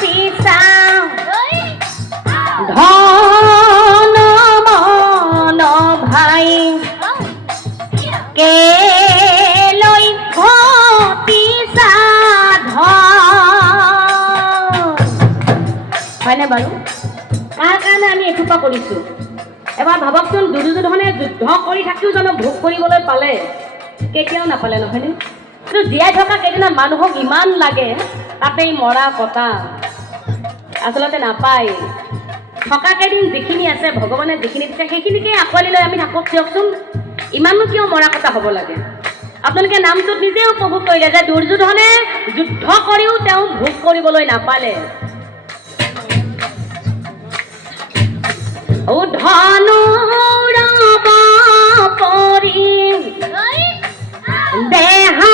চিচা ধন মন ভাই কেলৈ ঘটিছা হয়নে বাৰু? কাৰ কাৰণে আমি এথোপা কৰিছোঁ? এবাৰ ভাবকচোন, দুৰ্যোধনে যুদ্ধ কৰি থাকিও জানো ভোগ কৰিবলৈ পালে? কেতিয়াও নাপালে, নহয়নে? কিন্তু জীয়াই থকা কেইদিনত মানুহক ইমান লাগে, তাতেই মৰা কটা আচলতে নাপায়। থকা কেইদিন যিখিনি আছে, ভগৱানে যিখিনি দিছে সেইখিনিকে আঁকোৱালি লৈ আমি থাকক দিয়কচোন। ইমানো কিয় মৰা কটা হ'ব লাগে? আপোনালোকে নামটোত নিজে উপভোগ কৰিলে যে দুৰ্যোধনে যুদ্ধ কৰিও তেওঁ ভোগ কৰিবলৈ নাপালে। ধনুৰ পৰি দেহা